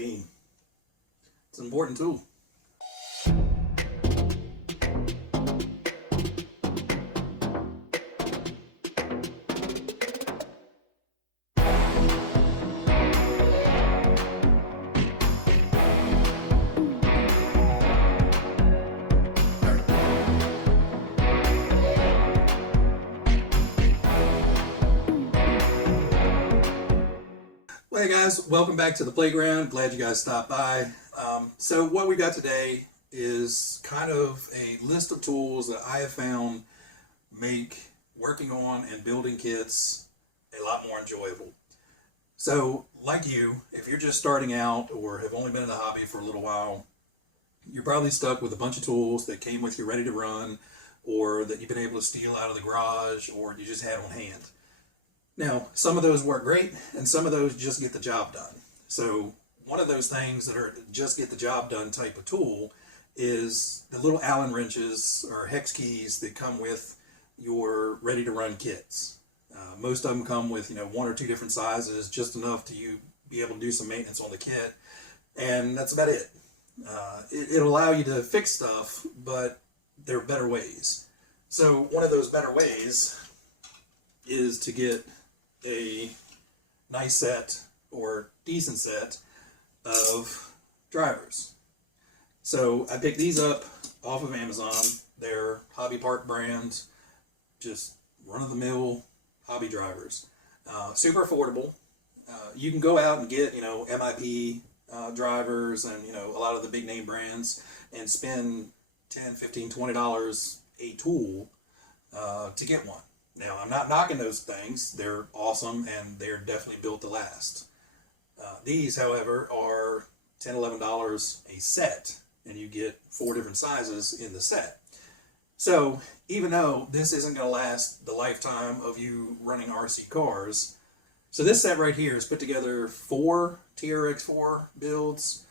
caffeine. It's an important tool. Well, hey guys, welcome back to the playground. Glad you guys stopped by. So what we got today is kind of a list of tools that I have found make working on and building kits a lot more enjoyable. So like you, if you're just starting out or have only been in the hobby for a little while, you're probably stuck with a bunch of tools that came with you ready to run, or that you've been able to steal out of the garage, or you just had on hand. Now, some of those work great, and some of those just get the job done. So one of those things that are just get the job done type of tool is the little Allen wrenches or hex keys that come with your ready to run kits. Most of them come with one or two different sizes, just enough to you be able to do some maintenance on the kit, and that's about it. It'll allow you to fix stuff, but there are better ways. So one of those better ways is to get a nice set or decent set of drivers. So I picked these up off of Amazon. They're Hobby Park brand, just run-of-the-mill hobby drivers. Super affordable. You can go out and get MIP drivers and a lot of the big name brands and spend $10, $15, $20 a tool to get one. Now, I'm not knocking those things. They're awesome, and they're definitely built to last. These, however, are $10, $11 a set, and you get 4 different sizes in the set. So, even though this isn't going to last the lifetime of you running RC cars, so this set right here is put together 4 TRX4 builds.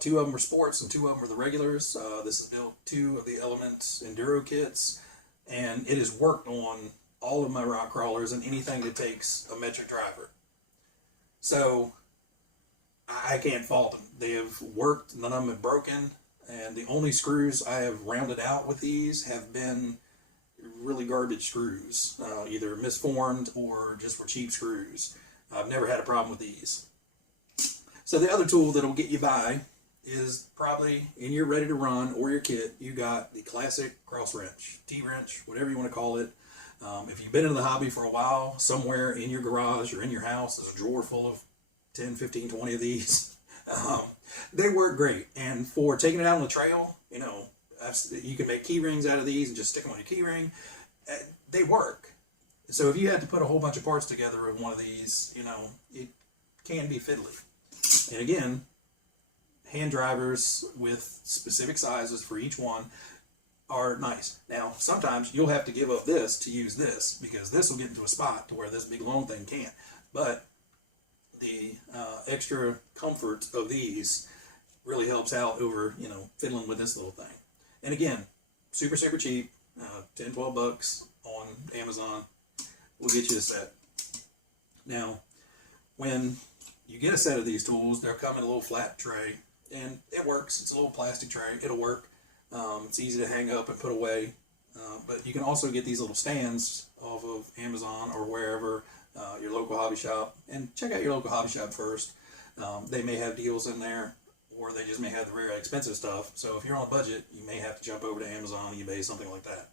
2 of them are sports, and 2 of them are the regulars. This is built 2 of the Element Enduro kits, and it has worked on all of my rock crawlers and anything that takes a metric driver. So I can't fault them. They have worked, none of them have broken, and the only screws I have rounded out with these have been really garbage screws, either misformed or just were cheap screws. I've never had a problem with these. So the other tool that'll get you by is probably in your ready to run or your kit, you got the classic cross wrench, T-wrench, whatever you want to call it. If you've been in the hobby for a while, somewhere in your garage or in your house, there's a drawer full of 10, 15, 20 of these. They work great. And for taking it out on the trail, you can make key rings out of these and just stick them on your key ring. They work. So if you had to put a whole bunch of parts together in one of these, it can be fiddly. And again, hand drivers with specific sizes for each one are nice. Now, sometimes you'll have to give up this to use this, because this will get into a spot to where this big long thing can't. But the extra comfort of these really helps out over, fiddling with this little thing. And again, super, super cheap, 10, 12 bucks on Amazon will get you a set. Now, when you get a set of these tools, they'll come in a little flat tray, and it works. It's a little plastic tray. It'll work. It's easy to hang up and put away, but you can also get these little stands off of Amazon or wherever, your local hobby shop, and check out your local hobby shop first. They may have deals in there, or they just may have the very expensive stuff. So if you're on a budget, you may have to jump over to Amazon, eBay, something like that.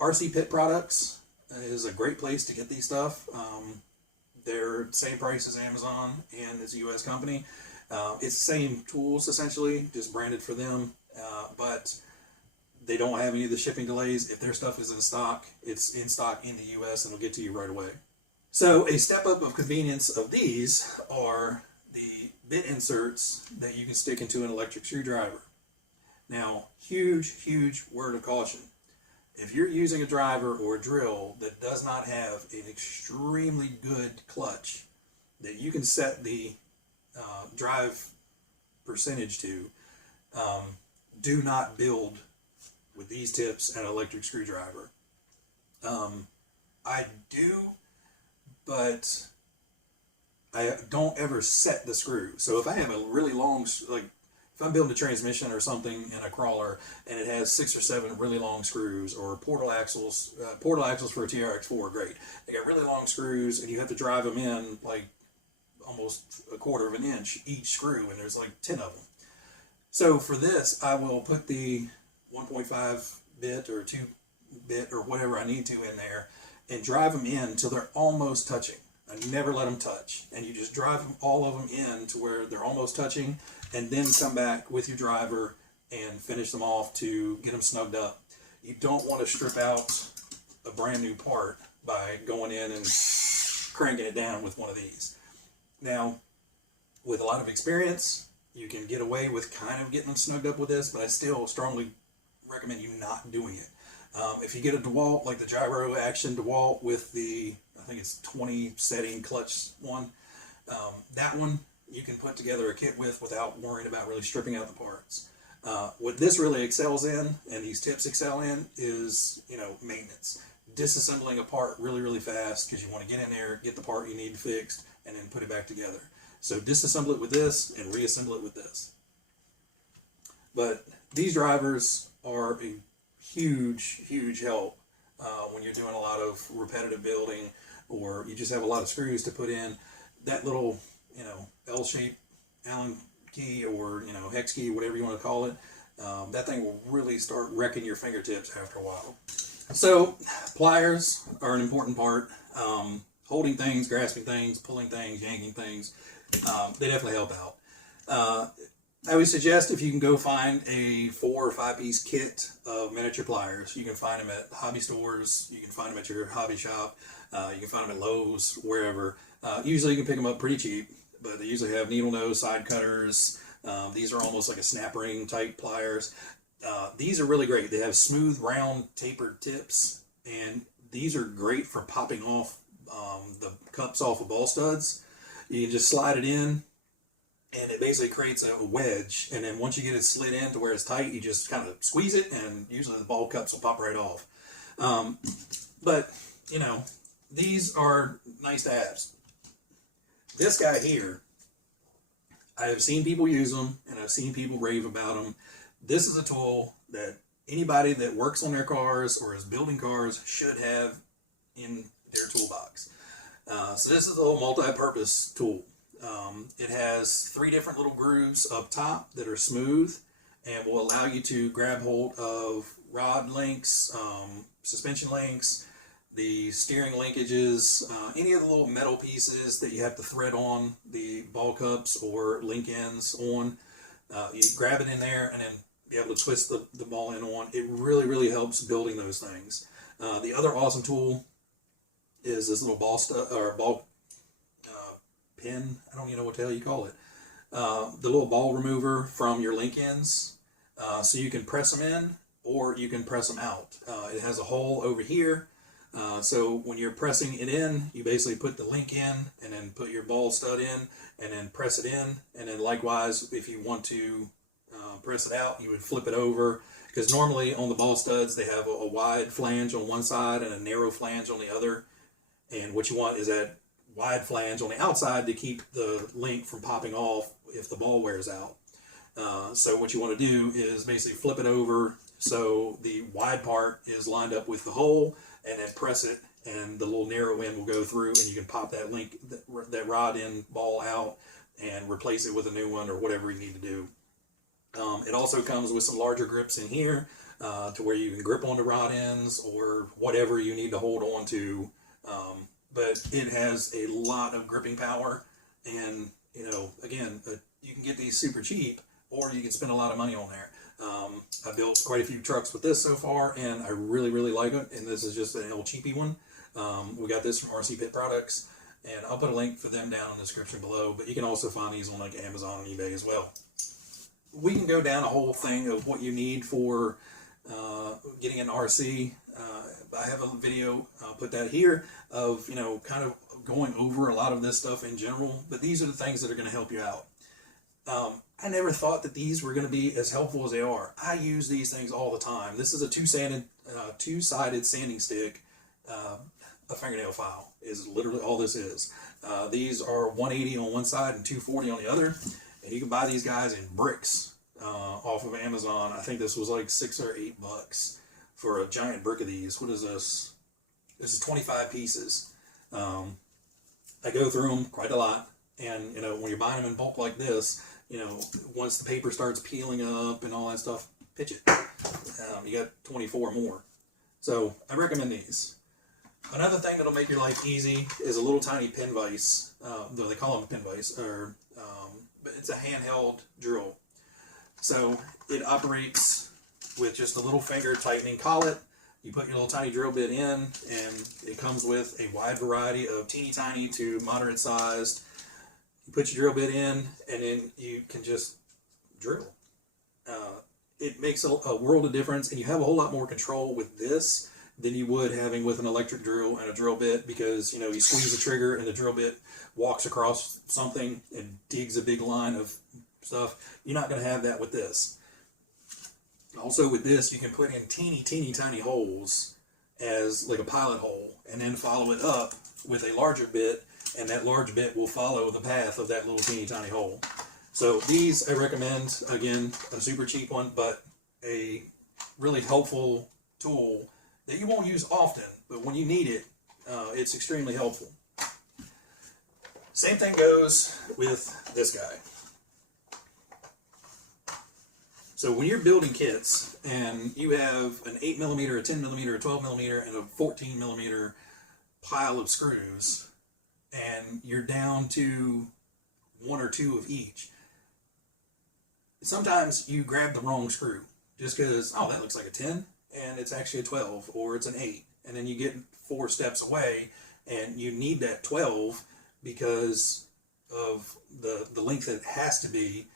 RC Pit Products is a great place to get these stuff. They're the same price as Amazon, and it's a U.S. company. It's the same tools, essentially, just branded for them. But they don't have any of the shipping delays. If their stuff is in stock, it's in stock in the US and it'll get to you right away. So a step up of convenience of these are the bit inserts that you can stick into an electric screwdriver. Now, huge word of caution. If you're using a driver or a drill that does not have an extremely good clutch that you can set the drive percentage to, do not build with these tips and an electric screwdriver. I do, but I don't ever set the screw. So if I have a really long, like if I'm building a transmission or something in a crawler and it has 6 or 7 really long screws, or portal axles for a TRX4 are great. They got really long screws and you have to drive them in like almost a quarter of an inch each screw, and there's like 10 of them. So for this, I will put the 1.5 bit or 2 bit or whatever I need to in there and drive them in until they're almost touching. I never let them touch, and you just drive all of them in to where they're almost touching, and then come back with your driver and finish them off to get them snugged up. You don't want to strip out a brand new part by going in and cranking it down with one of these. Now, with a lot of experience, you can get away with kind of getting them snugged up with this, but I still strongly recommend you not doing it. If you get a DeWalt, like the gyro action DeWalt with the, I think it's 20 setting clutch one, that one you can put together a kit with without worrying about really stripping out the parts. What this really excels in, and these tips excel in, is, maintenance. Disassembling a part really, really fast, because you want to get in there, get the part you need fixed, and then put it back together. So disassemble it with this and reassemble it with this. But these drivers are a huge, huge help when you're doing a lot of repetitive building, or you just have a lot of screws to put in. That little, L-shaped Allen key, or, hex key, whatever you want to call it, that thing will really start wrecking your fingertips after a while. So pliers are an important part. Holding things, grasping things, pulling things, yanking things, they definitely help out. I would suggest if you can go find a 4 or 5 piece kit of miniature pliers. You can find them at hobby stores, you can find them at your hobby shop, you can find them at Lowe's, wherever. Usually you can pick them up pretty cheap, but they usually have needle nose side cutters. These are almost like a snap ring type pliers. These are really great. They have smooth, round, tapered tips, and these are great for popping off the cups off of ball studs. You can just slide it in, and it basically creates a wedge, and then once you get it slid in to where it's tight, you just kind of squeeze it, and usually the ball cups will pop right off. But, these are nice to have. This guy here, I have seen people use them, and I've seen people rave about them. This is a tool that anybody that works on their cars or is building cars should have in their toolbox. So this is a little multi-purpose tool. It has 3 different little grooves up top that are smooth and will allow you to grab hold of rod links, suspension links, the steering linkages, any of the little metal pieces that you have to thread on the ball cups or link ends on. You grab it in there and then be able to twist the ball end on. It really, really helps building those things. The other awesome tool is this little ball pin. I don't even know what the hell you call it. The little ball remover from your link ends. So you can press them in or you can press them out. It has a hole over here. So when you're pressing it in, you basically put the link in and then put your ball stud in and then press it in. And then likewise, if you want to press it out, you would flip it over. Because normally on the ball studs, they have a wide flange on one side and a narrow flange on the other. And what you want is that wide flange on the outside to keep the link from popping off if the ball wears out. So what you want to do is basically flip it over so the wide part is lined up with the hole, and then press it and the little narrow end will go through, and you can pop that link, that rod end ball out and replace it with a new one or whatever you need to do. It also comes with some larger grips in here to where you can grip on the rod ends or whatever you need to hold on to. But it has a lot of gripping power, and again, you can get these super cheap, or you can spend a lot of money on there. I built quite a few trucks with this so far, and I really, really like it. And this is just an old cheapy one. We got this from RC Pit Products, and I'll put a link for them down in the description below. But you can also find these on like Amazon and eBay as well. We can go down a whole thing of what you need for getting an RC. I have a video, I'll put that here, of kind of going over a lot of this stuff in general, but these are the things that are going to help you out. I never thought that these were going to be as helpful as they are. I use these things all the time. This is a two-sided sanding stick. a fingernail file is literally all this is. These are 180 on one side and 240 on the other, and you can buy these guys in bricks off of Amazon. I think this was like $6 or $8 for a giant brick of these. What is this? This is 25 pieces. I go through them quite a lot, and you know, when you're buying them in bulk like this, you know, once the paper starts peeling up and all that stuff, pitch it. You got 24 more. So I recommend these. Another thing that'll make your life easy is a little tiny pin vise. Though they call them pin vise, or but it's a handheld drill. So it operates with just a little finger tightening collet. You put your little tiny drill bit in, and it comes with a wide variety of teeny tiny to moderate sized. You put your drill bit in, and then you can just drill. It makes a world of difference, and you have a whole lot more control with this than you would having with an electric drill and a drill bit, because you know, you squeeze the trigger and the drill bit walks across something and digs a big line of stuff. You're not going to have that with this. Also with this, you can put in teeny tiny holes as like a pilot hole, and then follow it up with a larger bit, and that large bit will follow the path of that little teeny tiny hole. So these I recommend. Again, a super cheap one, but a really helpful tool that you won't use often, but when you need it, it's extremely helpful. Same thing goes with this guy. So when you're building kits and you have an 8mm, a 10mm, a 12mm, and a 14mm pile of screws, and you're down to one or two of each, sometimes you grab the wrong screw just because, oh, that looks like a 10 and it's actually a 12, or it's an 8, and then you get 4 steps away and you need that 12 because of the length that it has to be,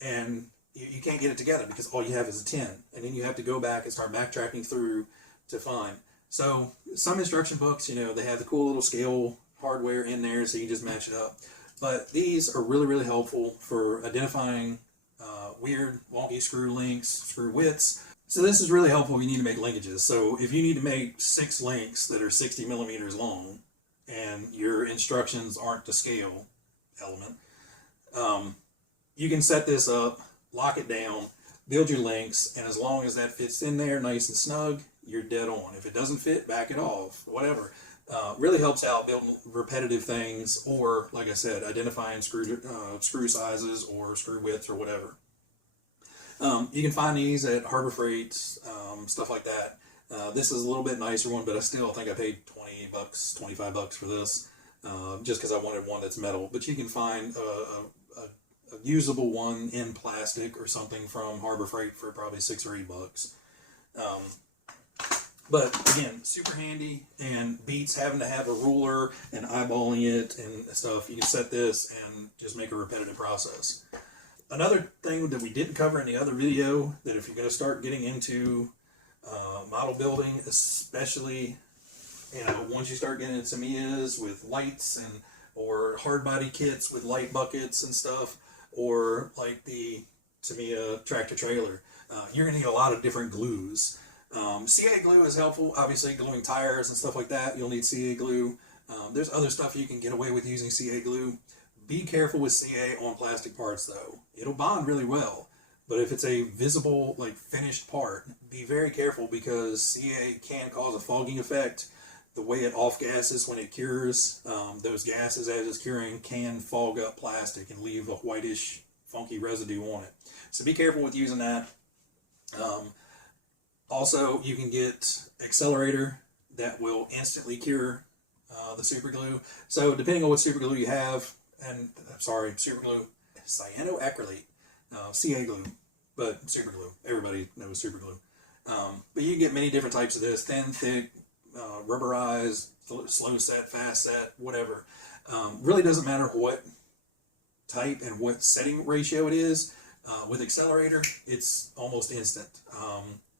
and you can't get it together because all you have is a 10, and then you have to go back and start backtracking through to find. So some instruction books, you know, they have the cool little scale hardware in there so you just match it up, but these are really helpful for identifying weird wonky screw lengths, screw widths. So this is really helpful if you need to make linkages. So if you need to make 6 links that are 60mm long and your instructions aren't to scale element, you can set this up, lock it down, build your links, and as long as that fits in there nice and snug, you're dead on. If it doesn't fit, back it off, whatever. Really helps out building repetitive things, or like I said, identifying screw sizes or screw widths or whatever. You can find these at Harbor Freight, stuff like that. This is a little bit nicer one, but I still think I paid $20, $25 for this, just because I wanted one that's metal. But you can find a usable one in plastic or something from Harbor Freight for probably $6 or $8. But again, super handy, and beats having to have a ruler and eyeballing it and stuff. You can set this and just make a repetitive process. Another thing that we didn't cover in the other video, that if you're going to start getting into model building, especially, you know, once you start getting into Tamiya's with lights and or hard body kits with light buckets and stuff, or like the Tamiya tractor trailer, you're going to need a lot of different glues. CA glue is helpful, obviously gluing tires and stuff like that. You'll need CA glue. There's other stuff you can get away with using CA glue. Be careful with CA on plastic parts though. It'll bond really well, but if it's a visible, like finished part, be very careful because CA can cause a fogging effect. The way it off-gasses when it cures, those gases as it's curing can fog up plastic and leave a whitish, funky residue on it. So be careful with using that. Also, you can get accelerator that will instantly cure the super glue. So depending on what super glue you have, and I'm sorry, super glue, cyanoacrylate, CA glue, but super glue. Everybody knows super glue. But you can get many different types of this: thin, thick, rubberized, slow set, fast set, whatever. Really doesn't matter what type and what setting ratio it is. With accelerator, it's almost instant.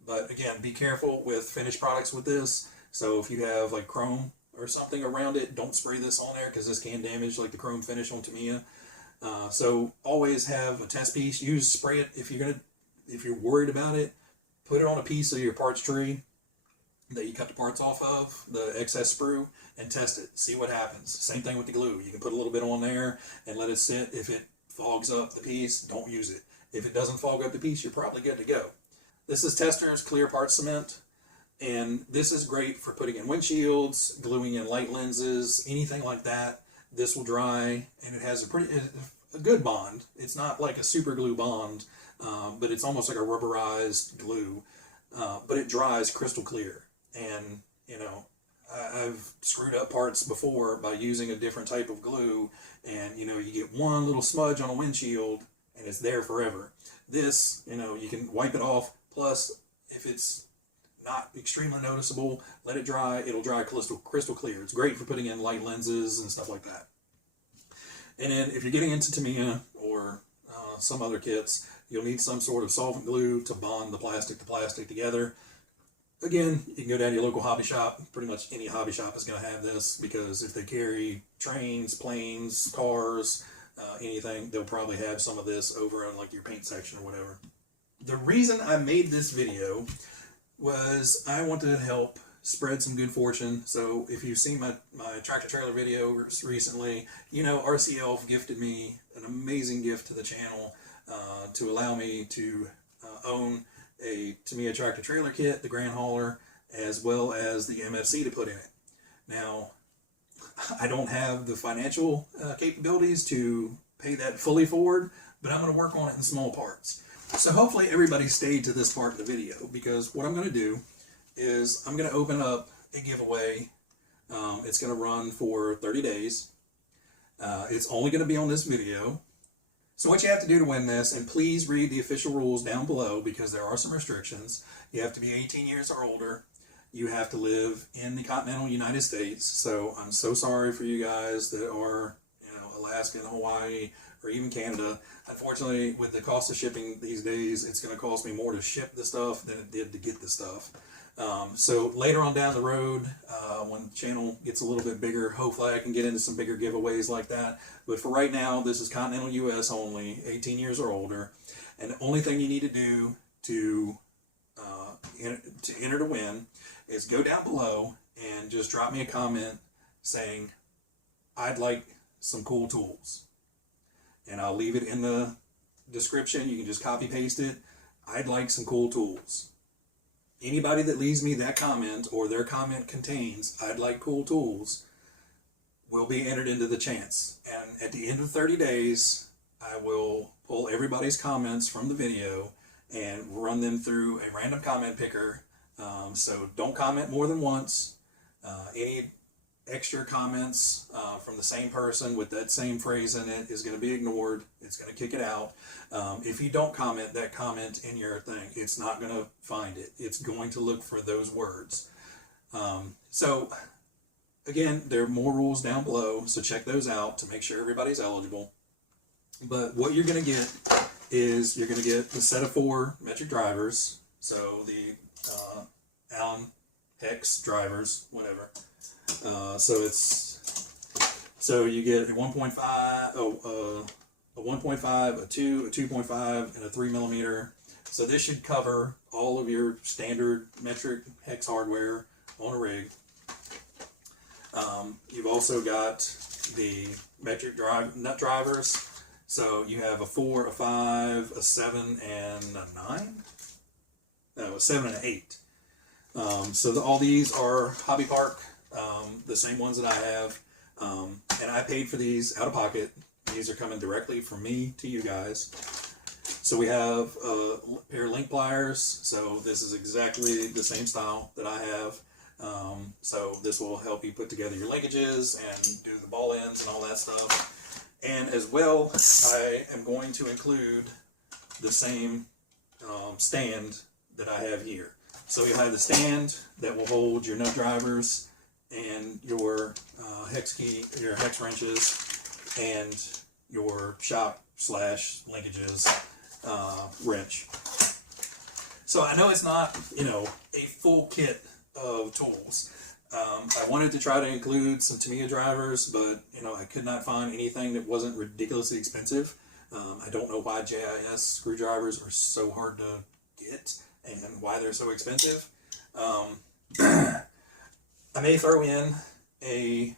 But again, be careful with finished products with this. So if you have like chrome or something around it, don't spray this on there because this can damage like the chrome finish on Tamiya. So always have a test piece. Spray it if you're worried about it. Put it on a piece of your parts tree that you cut the parts off of, the excess sprue, and test it. See what happens. Same thing with the glue. You can put a little bit on there and let it sit. If it fogs up the piece, don't use it. If it doesn't fog up the piece, you're probably good to go. This is Testors Clear Part Cement, and this is great for putting in windshields, gluing in light lenses, anything like that. This will dry, and it has a good bond. It's not like a super glue bond, but it's almost like a rubberized glue, but it dries crystal clear. And you know, I've screwed up parts before by using a different type of glue, and you know, you get one little smudge on a windshield and it's there forever. This, you know, you can wipe it off. Plus, if it's not extremely noticeable, let it dry. It'll dry crystal clear. It's great for putting in light lenses and stuff like that. And then if you're getting into Tamiya or some other kits, you'll need some sort of solvent glue to bond the plastic to plastic together. Again, you can go down to your local hobby shop. Pretty much any hobby shop is going to have this, because if they carry trains, planes, cars, anything, they'll probably have some of this over in like your paint section or whatever. The reason I made this video was I wanted to help spread some good fortune. So if you've seen my tractor trailer video recently, you know RCL gifted me an amazing gift to the channel to allow me to own a Tamiya tractor trailer kit, the Grand Hauler, as well as the MFC to put in it. Now, I don't have the financial capabilities to pay that fully forward, but I'm going to work on it in small parts. So hopefully everybody stayed to this part of the video, because what I'm going to do is I'm going to open up a giveaway. It's going to run for 30 days. It's only going to be on this video. So what you have to do to win this, and please read the official rules down below, because there are some restrictions. You have to be 18 years or older. You have to live in the continental United States. So I'm so sorry for you guys that are, you know, Alaska and Hawaii, or even Canada. Unfortunately, with the cost of shipping these days, it's going to cost me more to ship the stuff than it did to get the stuff. So later on down the road, when the channel gets a little bit bigger, hopefully I can get into some bigger giveaways like that. But for right now, this is continental US only, 18 years or older. And the only thing you need to do to enter to win is go down below and just drop me a comment saying, I'd like some cool tools. And I'll leave it in the description. You can just copy paste it. I'd like some cool tools. Anybody that leaves me that comment, or their comment contains I'd like cool tools, will be entered into the chance. And at the end of 30 days, I will pull everybody's comments from the video and run them through a random comment picker. So don't comment more than once. Any extra comments from the same person with that same phrase in it is going to be ignored. It's going to kick it out. If you don't comment that comment in your thing, it's not going to find it. It's going to look for those words. So again, there are more rules down below, so check those out to make sure everybody's eligible. But what you're going to get is you're going to get the set of 4 metric drivers. So the Allen hex drivers, whatever. So you get a 1.5, a 1.5, a 2, a 2.5, and a 3 millimeter. So this should cover all of your standard metric hex hardware on a rig. You've also got the metric nut drivers. So you have a 4, a 5, a 7, and a 9. No, a 7 and an 8. So all these are Hobby Park, the same ones that I have. And I paid for these out of pocket. These are coming directly from me to you guys. So we have a pair of link pliers. So this is exactly the same style that I have. So this will help you put together your linkages and do the ball ends and all that stuff. And as well, I am going to include the same stand that I have here. So you have the stand that will hold your nut drivers and your hex wrenches and your shock / linkages wrench. So I know it's not, you know, a full kit of tools. I wanted to try to include some Tamiya drivers, but you know, I could not find anything that wasn't ridiculously expensive. I don't know why JIS screwdrivers are so hard to get and why they're so expensive. I may throw in a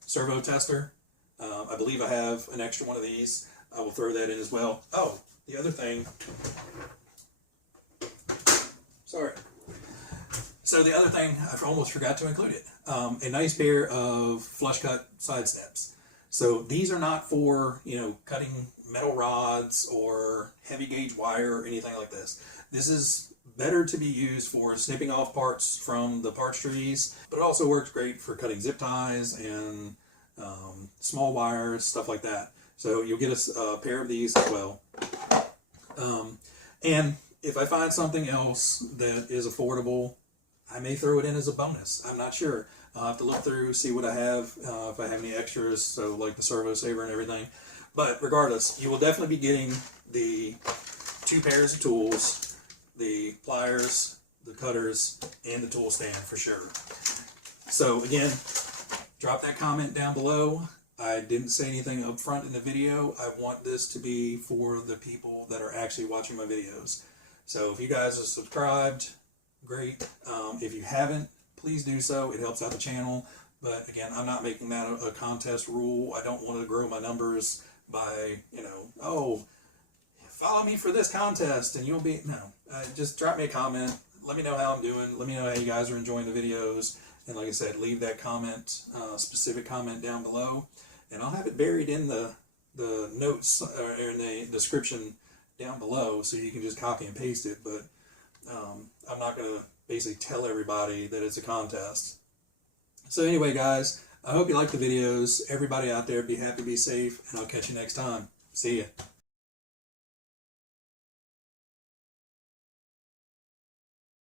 servo tester. I believe I have an extra one of these. I will throw that in as well. Oh, the other thing. Sorry. So the other thing, I almost forgot to include it. A nice pair of flush cut side steps. So these are not for, cutting metal rods or heavy gauge wire or anything like this. This is better to be used for snipping off parts from the parts trees, but it also works great for cutting zip ties and small wires, stuff like that. So you'll get a pair of these as well. And if I find something else that is affordable, I may throw it in as a bonus. I'm not sure. I'll have to look through, see what I have, if I have any extras, so like the servo saver and everything. But regardless, you will definitely be getting the 2 pairs of tools, the pliers, the cutters, and the tool stand for sure. So again, drop that comment down below. I didn't say anything up front in the video. I want this to be for the people that are actually watching my videos. So if you guys are subscribed, great. If you haven't, please do so. It helps out the channel. But again, I'm not making that a contest rule. I don't want to grow my numbers by, oh, follow me for this contest and you'll be, no. Just drop me a comment. Let me know how I'm doing. Let me know how you guys are enjoying the videos. And like I said, leave that comment, specific comment down below. And I'll have it buried in the notes or in the description down below so you can just copy and paste it. But I'm not going to basically tell everybody that it's a contest. So anyway, guys, I hope you like the videos. Everybody out there, be happy, be safe, and I'll catch you next time. See ya.